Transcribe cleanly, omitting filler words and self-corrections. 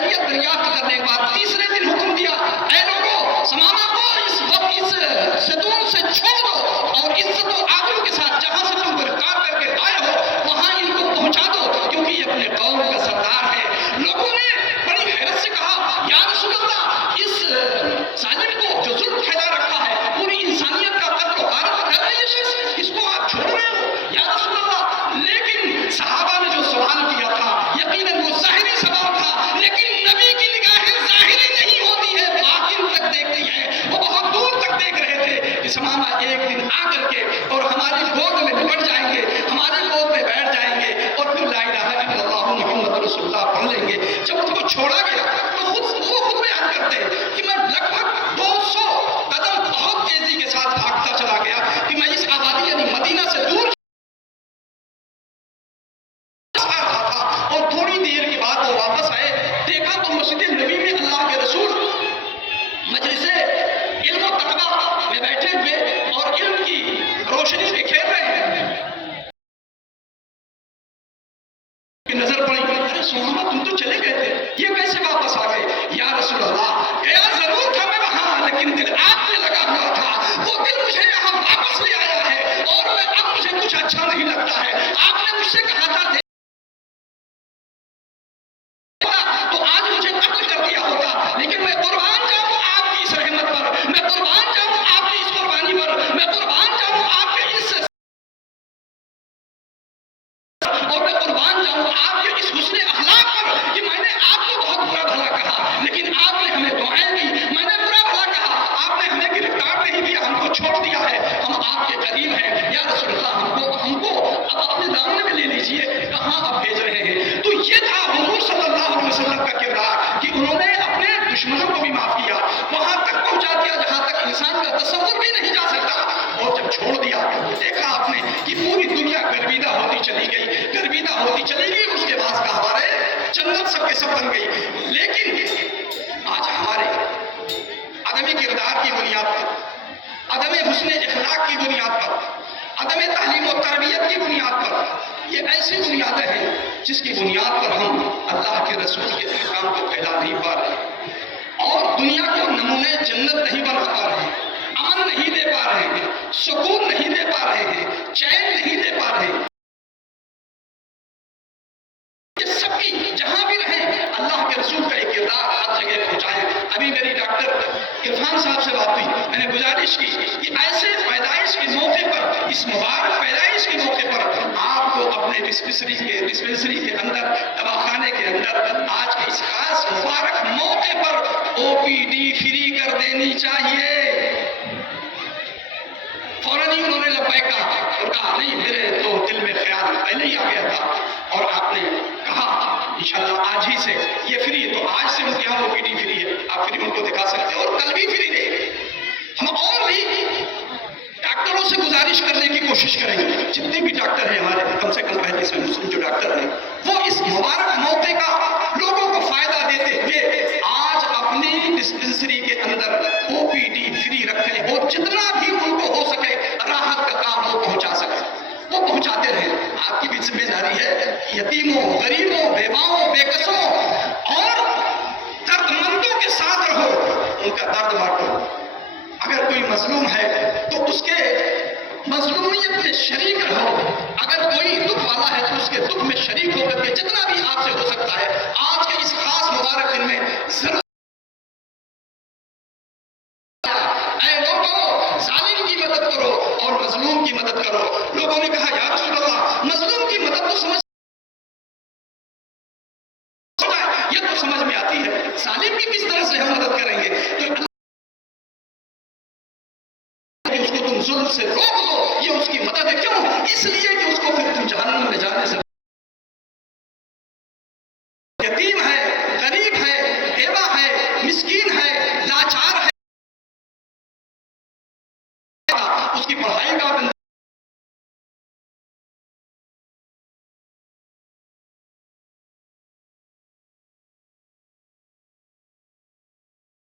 خیریت دریافت کرنے کے بعد تیسرے دن حکم دیا، اے لوگوں سماما کو اس وقت اس ستون سے چھوڑ دو اور عزت و آبرو کے ساتھ جہاں سے تم گرفتار کر کے آئے ہو وہاں ان کو پہنچا دو، کیونکہ یہ اپنے قوم کا سردار ہے۔ لوگوں نے بڑی حیرت سے کہا، یا رسول اللہ، اس ظالم کو جو ظلم پھیلا رکھا ہے، پوری انسانیت کا قتل و غارت کر رہا ہے یہ شخص، اس کو آپ چھوڑ رہے ہو یا رسول اللہ؟ لیکن صحابہ نے جو سوال کیا تھا یقیناً وہ ظاہری سوال تھا، لیکن نبی کی نگاہیں ظاہری نہیں ہوتی ہے، باطن تک دیکھتی ہیں۔ وہ بہت دور تک دیکھ رہے تھے کہ سماما ایک دن آ کر کے اور ہماری گود میں لپٹ جائیں گے، ہماری گود میں بیٹھ جائیں گے اور پھر لا الہ الا اللہ محمد رسول اللہ پڑھ لیں گے۔ جب ان کو چھوڑا گیا تو وہ خود بیان کرتے ہیں کہ میں لگ بھگ 200 قدم بہت تیزی کے ساتھ بھاگتا چلا گیا کہ میں اس آبادی یعنی مدینہ سے دور آ رہا تھا، اور تھوڑی دیر کے بعد وہ واپس آئے، دیکھا تو مسجد نبی میں اللہ کے رسول مجلس علم و تقویٰ میں بیٹھے ہوئے اور علم کی روشنی بکھیر رہے ہیں۔ نظر پڑی، ارے سوہما تم تو چلے گئے تھے، یہ کیسے واپس آ گئے؟ یا رسول اللہ، گیا ضرور تھا میں وہاں، لیکن دل آپ میں لگا ہوا تھا، وہ دل مجھے یہاں واپس لے آیا ہے اور اب مجھے کچھ اچھا نہیں لگتا ہے۔ آپ نے مجھ سے کہا تھا تو آج مجھے قتل کر دیا ہوتا، لیکن میں قربان جاؤں آپ کی اس رحمت پر، میں قربان جاؤں آپ کی اس قربانی پر، میں قربان جاؤں آپ کے اس اور میں قربان جاؤں آپ کے اس حسن اخلاق پر کہ میں نے آپ کو بہت برا بھلا کہا لیکن آپ نے ہمیں دعائیں دی، میں نے برا بھلا کہا آپ نے ہمیں گرفتار نہیں کیا، ہم کو چھوڑ دیا ہے، ہم آپ کے قریب ہیں، یا رسول اللہ ہم کو اب اپنے دامن میں لے لیجئے، کہاں اب بھیج رہے ہیں؟ تو یہ تھا حضور صلی اللہ علیہ وسلم کا کردار کہ انہوں نے اپنے دشمنوں کو بھی معاف کیا، وہاں تک پہنچا دیا جہاں تک انسان کا تصور بھی نہیں جا سکتا، اور جب چھوڑ دیا دیکھا آپ نے کہ پوری دنیا گرویدہ ہوتی چلی گئی، گرویدہ ہوتی چلی گئی، اس کے بعد گہوارے جنت سب کے سب بن گئی۔ لیکن آج ہمارے عدم کردار کی بنیاد پر، عدم حسن اخلاق کی بنیاد پر، عدم تعلیم و تربیت کی بنیاد پر، یہ ایسی بنیادیں ہیں جس کی بنیاد پر ہم اللہ کے رسول کے احکام کو پھیلا نہیں پا رہے اور دنیا کو نمونے جنت نہیں بنا پا رہے ہیں، امن نہیں دے پا رہے ہیں، سکون نہیں دے پا رہے ہیں، چین نہیں دے پا رہے ہیں۔ یہ سب کی جہاں بھی رہیں اللہ کے رسول کا ایک کردار ہر جگہ پہنچائیں۔ ابھی میری ڈاکٹر عرفان صاحب سے بات ہوئی، میں نے گزارش کی کہ ایسے پیدائش کے موقع پر، اس مبارک پیدائش کے موقع پر آپ کو اپنے ڈسپنسری کے اندر، دواخانے کے اندر آج کے اس خاص مبارک موقع پر او پی ڈی فری کر دینی چاہیے۔ فوراً ہی انہوں نے لبیک کہا اور کہا نہیں میرے تو دل میں خیال پہلے ہی آ گیا تھا، اور آپ نے کہا انشاءاللہ آج ہی سے یہ فری ہے، تو آج سے ان کے یہاں او پی ڈی فری ہے، آپ فری ان کو دکھا سکتے ہیں اور کل بھی فری دیں گے۔ ہم اور بھی ڈاکٹروں سے گزارش کرنے کی کوشش کریں گے، جتنے بھی ڈاکٹر ہیں ہمارے کم سے کم 35% جو ڈاکٹر ہیں وہ اس مبارک موقع کا لوگوں کو فائدہ دیتے ہوئے آج اپنی ڈسپنسری کے اندر او پی ڈی فری رکھیں اور جتنا بھی ان کو ہو سکے راحت کا کام وہ پہنچا سکیں، وہ پہنچاتے رہیں۔ آپ کی بھی ذمہ داری ہے یتیموں، غریبوں، بیواؤں، بے قصوں اور درد مندوں کے ساتھ رہو، ان کا درد بانٹو۔ اگر کوئی مظلوم ہے تو اس کے مظلومیت میں شریک رہو، اگر کوئی دکھ والا ہے تو اس کے دکھ میں شریک ہو کر کے جتنا بھی آپ سے ہو سکتا ہے آج کے اس خاص مبارک دن میں ضرور۔ اے لوگوں ظالم کی مدد کرو اور مظلوم کی مدد کرو۔ لوگوں نے کہا یا رسول اللہ مظلوم کی مدد تو سمجھ یہ تو سمجھ میں آتی ہے، ظالم کی کس طرح سے ہم مدد کریں گے؟ تو اس کو تم ظلم سے روک دو، یہ اس کی مدد ہے، کیوں؟ اس لیے کہ اس کو پھر تم جہنم میں جانے سے یتیم ہے، غریب ہے، بیوہ ہے، مسکین ہے، لاچار ہے، اس کی پڑھائی کا